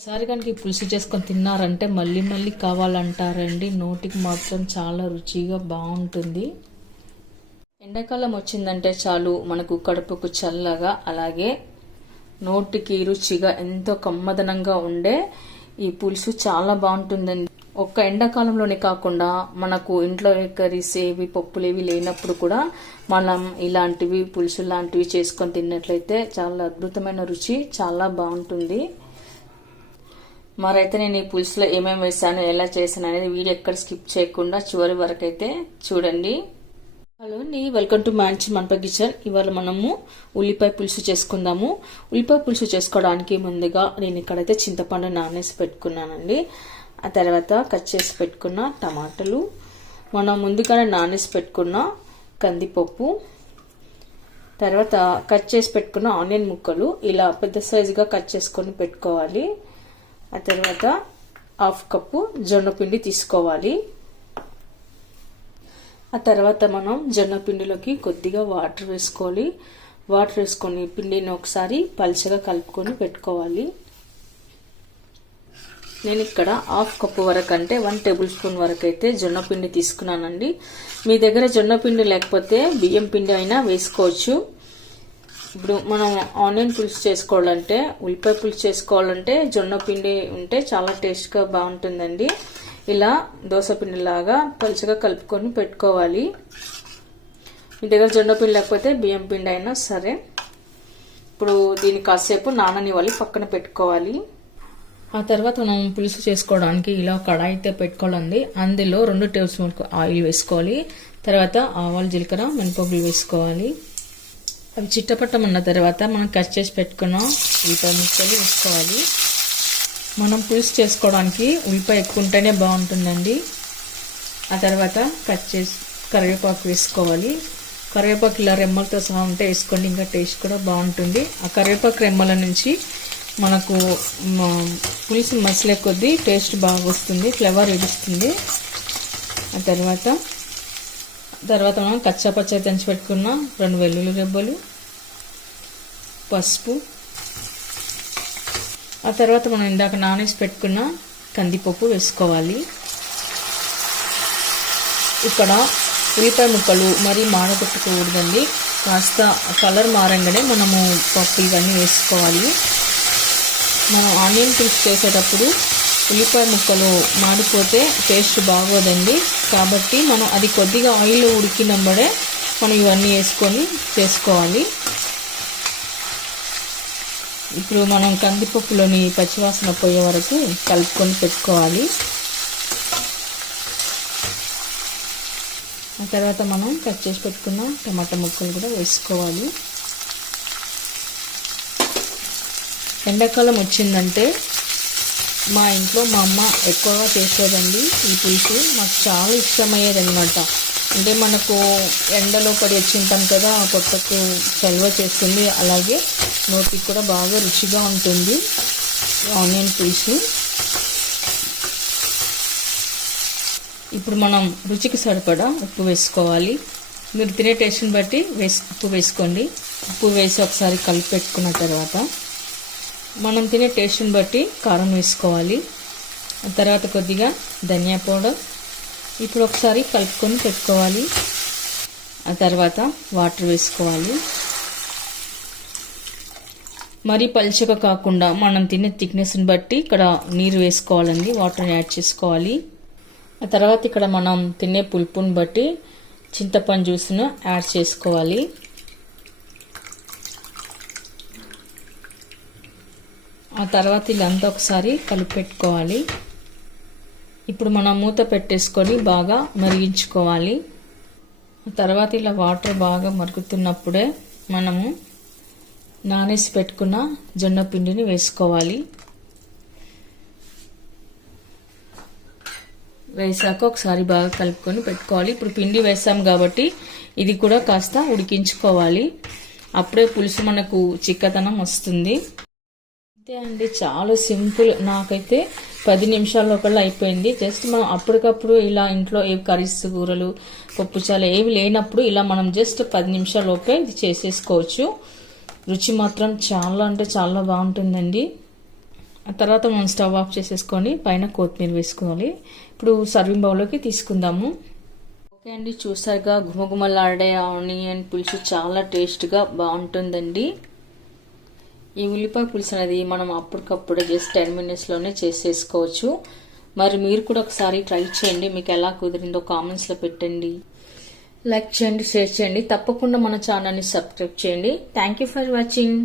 ఒకసారి కనుక ఈ పులుసు చేసుకొని తిన్నారంటే మళ్ళీ మళ్ళీ కావాలంటారండి. నోటికి మాత్రం చాలా రుచిగా బాగుంటుంది. ఎండాకాలం వచ్చిందంటే చాలు మనకు కడుపుకు చల్లగా, అలాగే నోటికి రుచిగా ఎంతో కమ్మదనంగా ఉండే ఈ పులుసు చాలా బాగుంటుందండి. ఒక్క ఎండాకాలంలోనే కాకుండా మనకు ఇంట్లో కర్రీస్ ఏవి పప్పులు ఏవి లేనప్పుడు కూడా మనం ఇలాంటివి పులుసు లాంటివి చేసుకొని తిన్నట్లయితే చాలా అద్భుతమైన రుచి, చాలా బాగుంటుంది. మరైతే నేను ఈ పులుసులో ఏమేమి వేసాను, ఎలా చేశాను అనేది వీడియో ఎక్కడ స్కిప్ చేయకుండా చివరి వరకు అయితే చూడండి. హలో అండి, వెల్కమ్ టు మంచి మనప కిచెన్. ఇవాళ మనము ఉల్లిపాయ పులుసు చేసుకుందాము. ఉల్లిపాయ పులుసు చేసుకోవడానికి ముందుగా నేను ఇక్కడైతే చింతపండు నానేసి పెట్టుకున్నానండి. ఆ తర్వాత కట్ చేసి పెట్టుకున్న టమాటాలు, మనం ముందుగానే నానేసి పెట్టుకున్న కందిపప్పు, తర్వాత కట్ చేసి పెట్టుకున్న ఆనియన్ ముక్కలు ఇలా పెద్ద సైజుగా కట్ చేసుకొని పెట్టుకోవాలి. ఆ తర్వాత 1/2 కప్పు జొన్న పిండి తీసుకోవాలి. ఆ తర్వాత మనం జొన్న పిండిలోకి కొద్దిగా వాటర్ వేసుకోవాలి. వాటర్ వేసుకొని పిండిని ఒకసారి పలుచగా కలుపుకొని పెట్టుకోవాలి. నేను ఇక్కడ 1/2 కప్పు వరకు అంటే 1 టేబుల్ స్పూన్ వరకు అయితే జొన్న పిండి తీసుకున్నానండి. మీ దగ్గర జొన్న పిండి లేకపోతే బియ్యం పిండి అయినా వేసుకోవచ్చు. ఇప్పుడు మనం ఆనియన్ పులుసు చేసుకోవాలంటే, ఉల్లిపాయ పులుసు చేసుకోవాలంటే జొన్న పిండి ఉంటే చాలా టేస్ట్గా బాగుంటుందండి. ఇలా దోశ పిండి లాగా పలుచగా కలుపుకొని పెట్టుకోవాలి. మీ దగ్గర జొన్న పిండి లేకపోతే బియ్యం పిండి అయినా సరే. ఇప్పుడు దీన్ని కాసేపు నాననివ్వాలి, పక్కన పెట్టుకోవాలి. ఆ తర్వాత మనం పులుసు చేసుకోవడానికి ఇలా కడాయి అయితే పెట్టుకోవాలండి. అందులో 2 టేబుల్ స్పూన్ ఆయిల్ వేసుకోవాలి. తర్వాత ఆవాలు, జీలకర్ర, మినపగుళ్ళు వేసుకోవాలి. అవి చిట్టపట్టమన్న తర్వాత మనం కట్ చేసి పెట్టుకున్న ఉల్లిపాయ ముక్కలు వేసుకోవాలి. మనం పులుసు చేసుకోవడానికి ఉల్లిపాయ ఎక్కువ ఉంటేనే బాగుంటుందండి. ఆ తర్వాత కట్ చేసి కరివేపాకు వేసుకోవాలి. కరివేపాకు ఇలా రెమ్మలతో సహా ఉంటే వేసుకోండి, ఇంకా టేస్ట్ కూడా బాగుంటుంది. ఆ కరివేపాకు రెమ్మల నుంచి మనకు పులుసు మసలే కొద్దీ టేస్ట్ బాగా వస్తుంది, ఫ్లేవర్ ఇస్తుంది. ఆ తర్వాత మనం కచ్చాపచ్చ దంచి పెట్టుకున్న 2 వెల్లుల్లి రెబ్బలు, పసుపు, ఆ తర్వాత మనం ఇందాక నానేసి పెట్టుకున్న కందిపప్పు వేసుకోవాలి. ఇక్కడ ఉల్లిపాయ ముక్కలు మరీ మాడగొట్టుకోకూడదండి. కాస్త కలర్ మారంగానే మనము పప్పు ఇవన్నీ వేసుకోవాలి. మనం ఆనియన్ పులుసు చేసేటప్పుడు ఉల్లిపాయ ముక్కలు మాడిపోతే టేస్ట్ బాగోదండి. కాబట్టి మనం అది కొద్దిగా ఆయిల్లో ఉడికినప్పుడే మనం ఇవన్నీ వేసుకొని చేసుకోవాలి. ఇప్పుడు మనం కందిపప్పులోని పచ్చివాసన పోయే వరకు కలుపుకొని పెట్టుకోవాలి. ఆ తర్వాత మనం కట్ చేసి పెట్టుకున్న టమాటా ముక్కలు కూడా వేసుకోవాలి. ఎండాకాలం వచ్చిందంటే మా ఇంట్లో మా అమ్మ ఎక్కువగా చేసేదండి ఈ పులుసు. నాకు చాలా ఇష్టమయ్యేది అనమాట. అంటే మనకు ఎండలో పడి వచ్చింటాం కదా, పొట్టకు చలువ చేస్తుంది, అలాగే నోటికి కూడా బాగా రుచిగా ఉంటుంది ఆనియన్ పులుసు. ఇప్పుడు మనం రుచికి సరిపడా ఉప్పు వేసుకోవాలి. మీరు తినే టేస్ట్ని బట్టి ఉప్పు వేసుకోండి. ఉప్పు వేసి ఒకసారి కలిపి పెట్టుకున్న తర్వాత మనం తినే టేస్ట్ని బట్టి కారం వేసుకోవాలి. తర్వాత కొద్దిగా ధనియా పౌడర్. ఇప్పుడు ఒకసారి కలుపుకొని పెట్టుకోవాలి. ఆ తర్వాత వాటర్ వేసుకోవాలి. మరీ పలుచగా కాకుండా మనం తినే థిక్నెస్ని బట్టి ఇక్కడ నీరు వేసుకోవాలండి, వాటర్ని యాడ్ చేసుకోవాలి. ఆ తర్వాత ఇక్కడ మనం తినే పులుపుని బట్టి చింతపండు జ్యూస్ను యాడ్ చేసుకోవాలి. ఆ తర్వాత ఇలాంతా ఒకసారి కలిపి పెట్టుకోవాలి. ఇప్పుడు మనం మూత పెట్టేసుకొని బాగా మరిగించుకోవాలి. ఆ తర్వాత ఇలా వాటర్ బాగా మరుగుతున్నప్పుడే మనము నానేసి పెట్టుకున్న జొన్న పిండిని వేసుకోవాలి. వేసాక ఒకసారి బాగా కలుపుకొని పెట్టుకోవాలి. ఇప్పుడు పిండి వేసాం కాబట్టి ఇది కూడా కాస్త ఉడికించుకోవాలి. అప్పుడే పులుసు మనకు చిక్కదనం వస్తుంది. అంతే అండి, చాలా సింపుల్. నాకైతే 10 నిమిషాల లోపల అయిపోయింది. జస్ట్ మనం అప్పటికప్పుడు ఇలా ఇంట్లో ఏ కర్రీస్, కూరలు, పప్పుచాలు ఏవి లేనప్పుడు ఇలా మనం జస్ట్ 10 నిమిషాల లోపే ఇది చేసేసుకోవచ్చు. రుచి మాత్రం చాలా అంటే చాలా బాగుంటుందండి. ఆ తర్వాత మనం స్టవ్ ఆఫ్ చేసేసుకొని పైన కొత్తిమీర వేసుకోవాలి. ఇప్పుడు సర్వింగ్ బౌల్లోకి తీసుకుందాము. ఓకే అండి, చూసారుగా గుమగుమలాడే ఆనియన్ పులుసు చాలా టేస్ట్గా బాగుంటుందండి. ఈ ఉల్లిపాయ పులుసు అనేది మనం అప్పటికప్పుడు జస్ట్ 10 minutesలోనే చేసేసుకోవచ్చు. మరి మీరు కూడా ఒకసారి ట్రై చేయండి. మీకు ఎలా కుదిరిందో కామెంట్స్లో పెట్టండి. లైక్ చేయండి, షేర్ చేయండి. తప్పకుండా మన ఛానల్ని సబ్స్క్రైబ్ చేయండి. Thank you for watching.